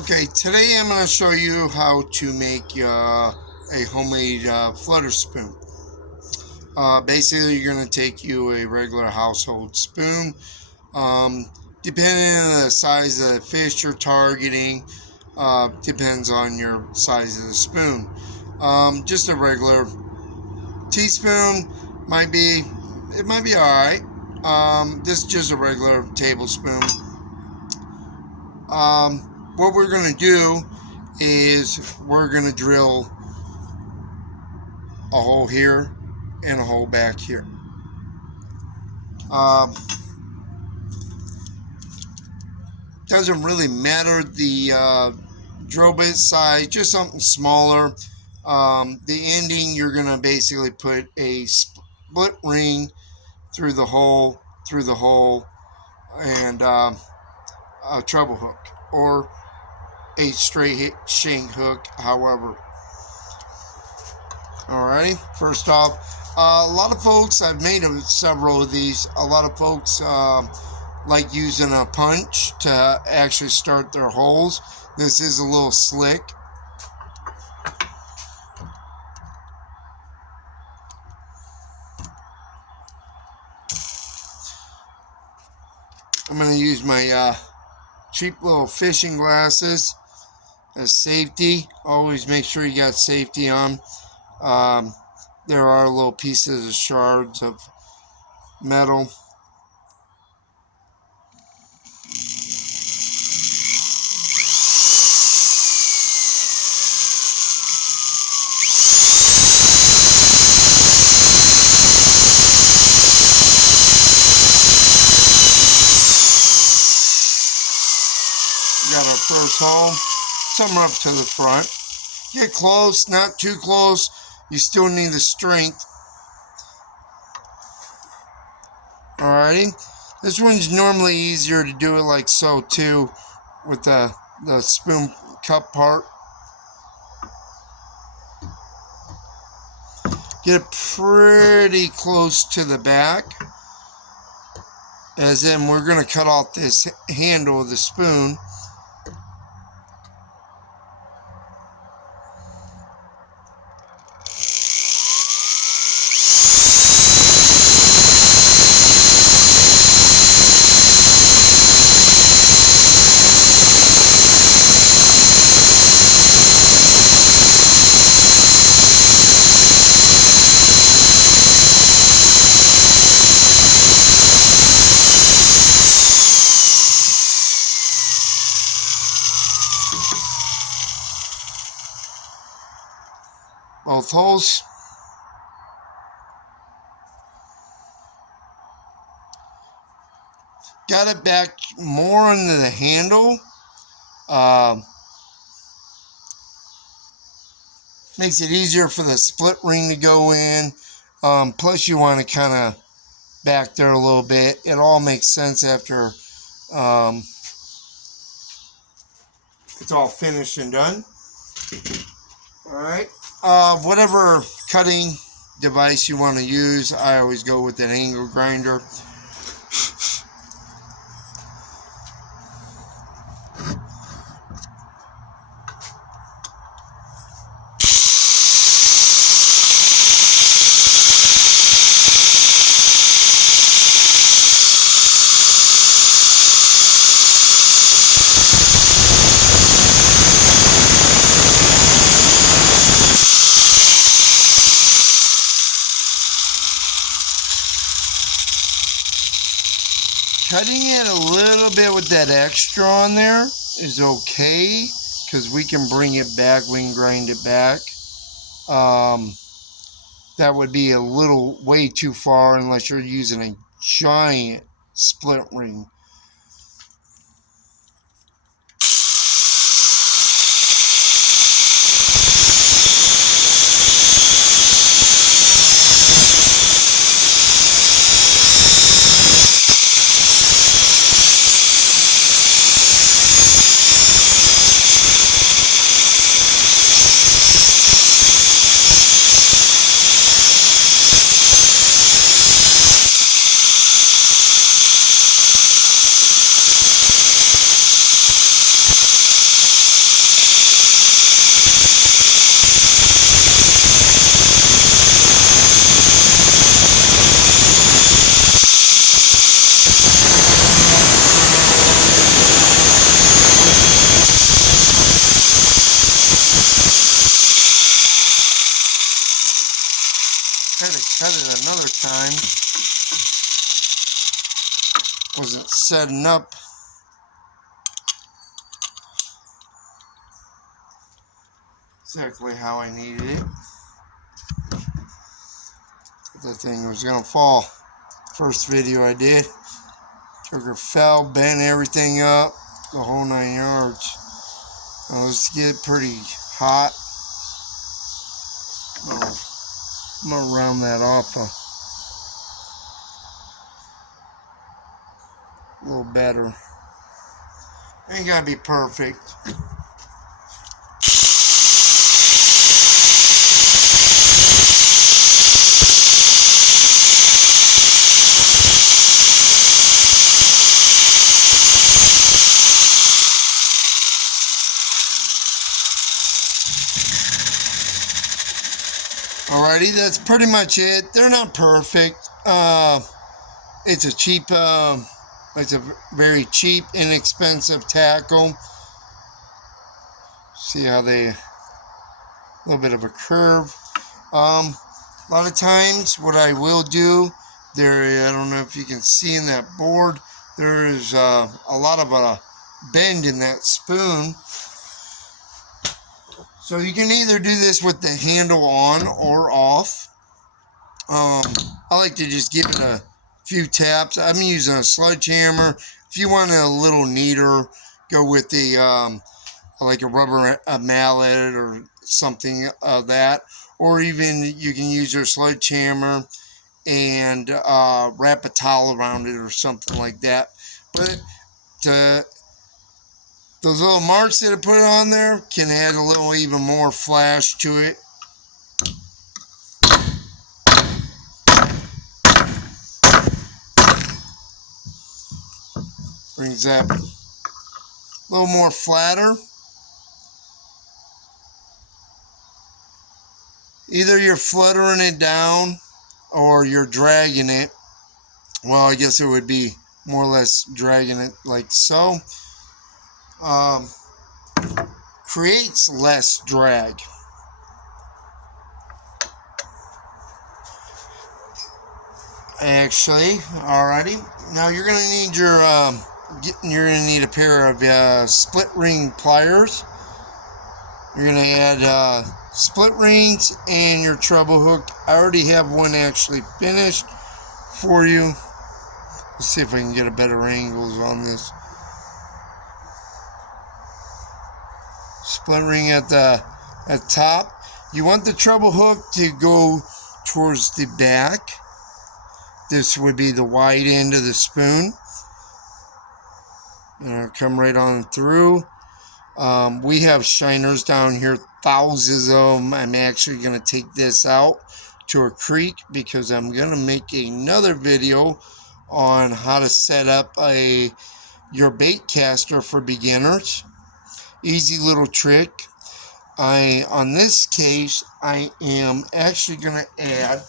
Okay, today I'm going to show you how to make a homemade flutter spoon. Basically, you're going to take you a regular household spoon. Um, Depending on the size of the fish you're targeting, depends on your size of the spoon. Just a regular teaspoon might be all right. This is just a regular tablespoon. What we're going to do is we're going to drill a hole here and a hole back here. Um, doesn't really matter the drill bit size, just something smaller. The ending, you're going to basically put a split ring through the hole, and a treble hook or a straight shank hook, however. Alrighty, first off, a lot of folks, I've made several of these, a lot of folks like using a punch to actually start their holes. This is a little slick. I'm going to use my cheap little fishing glasses as safety. Always make sure you got safety on. There are little pieces of shards of metal. Got our first hole, somewhere up to the front. Get close, not too close. You still need the strength. Alrighty, this one's normally easier to do it like so too, with the spoon cup part. Get pretty close to the back, as in we're going to cut off this handle of the spoon. Both holes. Got it back more into the handle. Makes it easier for the split ring to go in. Plus you want to kind of back there a little bit. It all makes sense after it's all finished and done. Alright. Whatever cutting device you want to use, I always go with an angle grinder. Cutting it a little bit with that extra on there is okay, because we can bring it back, we can grind it back. That would be a little way too far unless you're using a giant split ring. time. Wasn't setting up. Exactly how I needed it. That thing was gonna fall. First video I did. Trigger fell, bent everything up, the whole 9 yards. Now let's get it pretty hot. I'm gonna round that off a little better. Ain't gotta be perfect. Alrighty, that's pretty much it. They're not perfect. It's a cheap, it's a very cheap, inexpensive tackle. See how they, a little bit of a curve. A lot of times what I will do, I don't know if you can see in that board, there is a lot of a bend in that spoon. So you can either do this with the handle on or off. I like to just give it a few taps. I'm using a sledgehammer. If you want it a little neater, go with the like a rubber mallet or something of that. Or even you can use your sledgehammer and wrap a towel around it or something like that. But those little marks that I put on there can add a little even more flash to it. Brings that a little more flatter. Either you're fluttering it down or you're dragging it. Well, I guess it would be more or less dragging it like so. Creates less drag. Actually, alrighty. Now you're gonna need a pair of split ring pliers. You're gonna add split rings and your treble hook. I already have one actually finished for you. Let's see if I can get a better angles on this. Split ring at the top. You want the treble hook to go towards the back. This would be the wide end of the spoon. Come right on through. We have shiners down here, thousands of them. I'm actually going to take this out to a creek because I'm going to make another video on how to set up your bait caster for beginners. Easy little trick. On this case, I am actually going to add,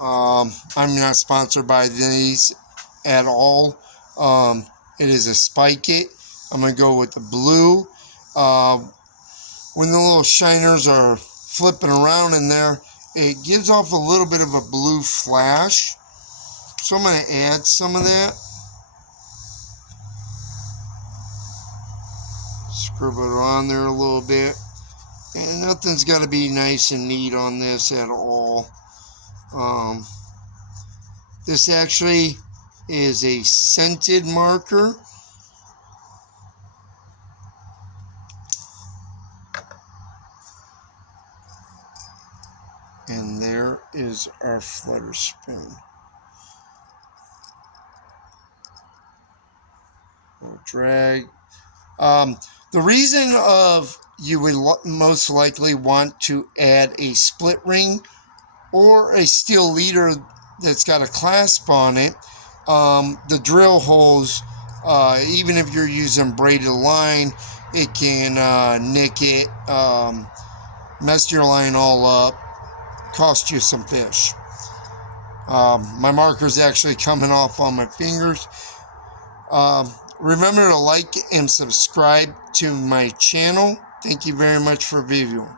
I'm not sponsored by these at all. It is a Spike It. I'm going to go with the blue. When the little shiners are flipping around in there, it gives off a little bit of a blue flash. So I'm going to add some of that. Scribble it on there a little bit. And nothing's got to be nice and neat on this at all. This actually is a scented marker. And there is our flutter spoon. We'll drag. The reason you would most likely want to add a split ring or a steel leader that's got a clasp on it, the drill holes, even if you're using braided line, it can nick it, mess your line all up, cost you some fish. My marker's actually coming off on my fingers. Remember to like and subscribe to my channel. Thank you very much for viewing.